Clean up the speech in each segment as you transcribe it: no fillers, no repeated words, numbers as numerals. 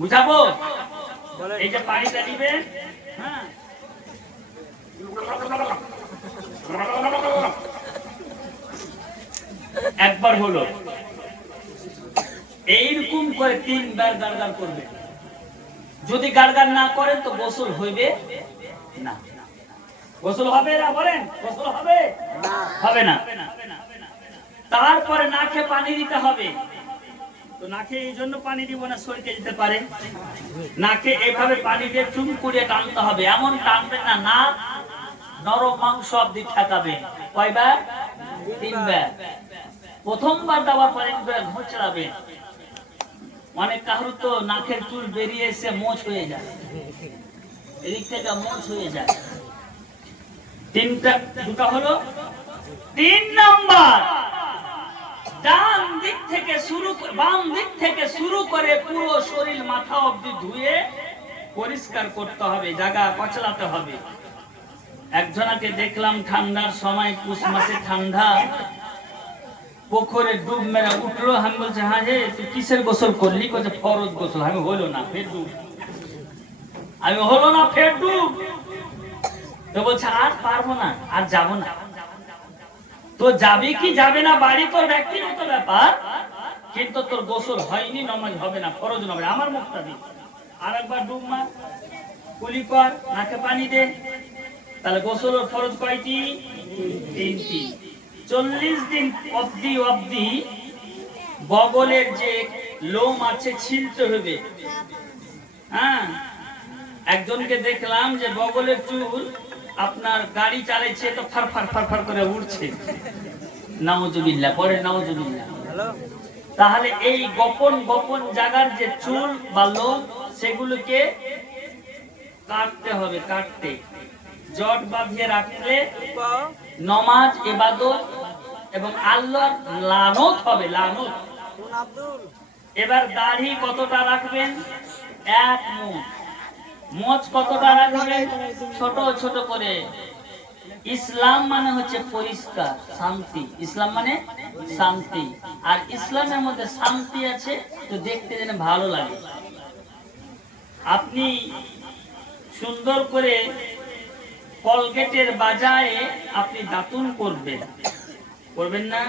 বুঝাবো? এই যে পানিটা দিবেন, হ্যাঁ, একবার হলো, এইরকম করে 3 বার গারগার করবে। যদি গারগার না করেন তো গোসল হইবে না। গোসল হবে না? বলেন, গোসল হবে না? হবে না। তারপরে নাকে পানি দিতে হবে। তো নাকে এই জন্য পানি দিব না, শরীরে যেতে পারে। নাকে এইভাবে পানি দিয়ে চুম করে টানতে হবে। এমন টানবেন না নাক নরম মাংস অব্দি ঠেকাবে। কয়বার? 3 বার। প্রথমবার দেওয়ার পরে ঘোচড়াবে। অনেক কারুর তো নাকের চুল বেরিয়ে এসে মোচ হয়ে যায়, এদিক থেকে মোচ হয়ে যায়। দুটা হলো। 3 নাম্বার, ডান দিক থেকে শুরু, বাম দিক থেকে শুরু করে পুরো শরীর মাথা অবধি ধুয়ে পরিষ্কার করতে হবে, জায়গা কচলাতে হবে। একজনাকে দেখলাম ঠান্ডার সময়, পুষ মাসে ঠান্ডা, পুকুরে ডুব মেরে উঠলো। আমি বলছি, হ্যাঁ হে তুই কিসের গোসল করলি? বলছে ফরজ গোসল। আমি হলো না, ফের ডুব। আমি হলো না, ফের ডুব। তো বলছে আর পারবো না, আর যাবো না। তো যাবি কি যাবে না বাড়ি তোর ব্যক্তিগত ব্যাপার, কিন্তু তোর গোসল হয়নি, নামাজ হবে না, ফরজ হবে। আমার মুখটা দি, আর একবার ডুব মার, কুলি কর, নাকে পানি দে। তাহলে গোসল ফরজ কয়টি? 3টি। 40 দিন অবধি বগলের যে লোম আছে ছিলতে হবে। হ্যাঁ, একজনকে দেখলাম যে বগলের চুল আপনার গাড়ি চালাচ্ছে তো ফার ফার ফার ফার করে উড়ছে। নাউজুবিল্লাহ, পরে নাউজুবিল্লাহ। তাহলে এই গোপন গোপন জায়গার যে চুল বা লোম, সেগুলোকে কাটতে হবে। কাটতে জট বাঁধিয়ে রাখলে নমাজ, ইবাদত এবং আল্লাহর লানত হবে, লানত। এবার দাড়ি কতটা রাখবেন? 1 মুঠ। মোচ কতটা রাখবেন? ছোট ছোট করে। ইসলাম মানে হচ্ছে পরিষ্কার, শান্তি। ইসলাম মানে শান্তি। আর ইসলামের মধ্যে শান্তি আছে তো দেখতে যেন ভালো লাগে। আপনি সুন্দর করে কলগেটের বাজারে আপনি দাঁতুন করবেন, করবেন না?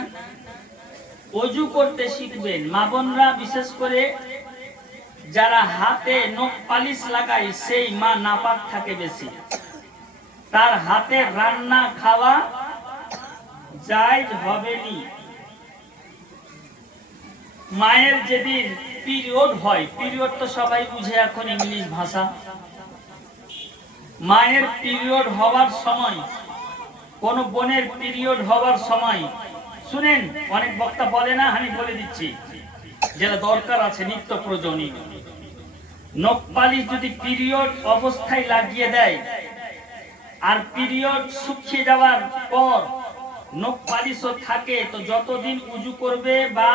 ওযু করতে শিখবেন। মা বোনরা বিশেষ করে যারা হাতে নখ পালিশ লাগায়, সেই মা নাপাক থাকে বেশি। তার হাতে রান্না খাওয়া জায়েজ হবেনি। মায়ের যেদিন পিরিয়ড হয়, পিরিয়ড তো সবাই বুঝে এখন ইংলিশ ভাষা। মায়ের পিরিয়ড হওয়ার সময়, কোন বোনের পিরিয়ড হওয়ার সময়, শুনেন, অনেক বক্তা বলে না, আমি বলে দিচ্ছি, যেটা দরকার আছে নিত্য প্রয়োজনীয়। নখ পালিশ যদি পিরিয়ড অবস্থায় লাগিয়ে দেয়, আর পিরিয়ড শুকিয়ে যাওয়ার পর নখ পালিশও থাকে, তো যতদিন উজু করবে বা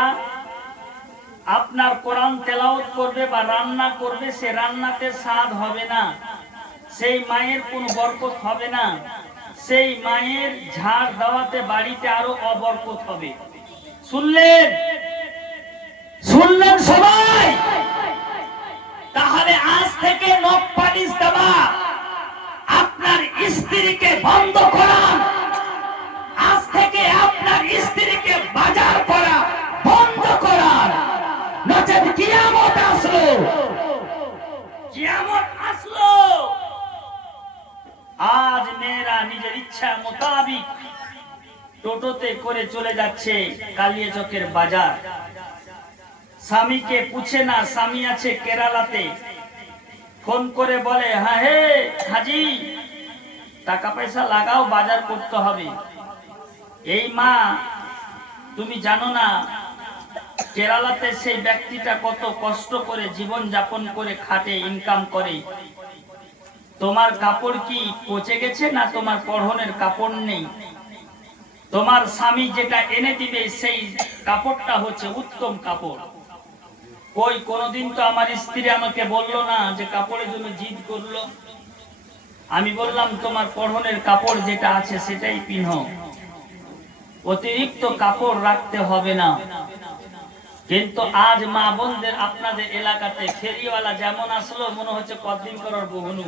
আপনার কোরআন তেলাওয়াত করবে বা রান্না করবে, সে রান্নাতে স্বাদ হবে না, সেই মায়ের কোনো বরকত হবে না। সেই মায়ের ঝাড় দেওয়াতে বাড়িতে আরো অবরকত হবে। শুনলেন? শুনলেন সবাই? তাহলে আজ থেকে নখ পালিশ দেওয়া আপনার স্ত্রীকে বন্ধ করান। আজ থেকে আপনার স্ত্রীকে বাজার করা বন্ধ করান, নচেত কিয়ামত আসলো। কিয়ামত আসলো। আজ মেয়েরা নিজের ইচ্ছা মোতাবিক টোটোতে করে চলে যাচ্ছে কালিয়াচকের বাজার। স্বামীকে পুছে না, স্বামী আছে কেরালাতে, ফোন করে বলে, হ্যাঁ হে হাজি, টাকা পয়সা লাগাও, বাজার করতে হবে। এই মা, তুমি জানো না কেরালাতে সেই ব্যক্তিটা কত কষ্ট করে জীবন যাপন করে খাটে, ইনকাম করে। তোমার কাপড় কি পচে গেছে না তোমার পরনের কাপড় নেই? তোমার স্বামী যেটা এনে দিবে সেই কাপড়টা হচ্ছে উত্তম কাপড়। কই কোনদিন তো আমার স্ত্রী আমাকে বললো না যে কাপড়ের জন্য জিদ করলো। আমি বললাম তোমার পরনের কাপড় যেটা আছে সেটাই পিনো, অতিরিক্ত কাপড় রাখতে হবে না। কিন্তু আজ মা বোনদের আপনাদের এলাকাতে ফেরিওয়ালা যেমন আসলো মনে হচ্ছে কদিন করার বহুনু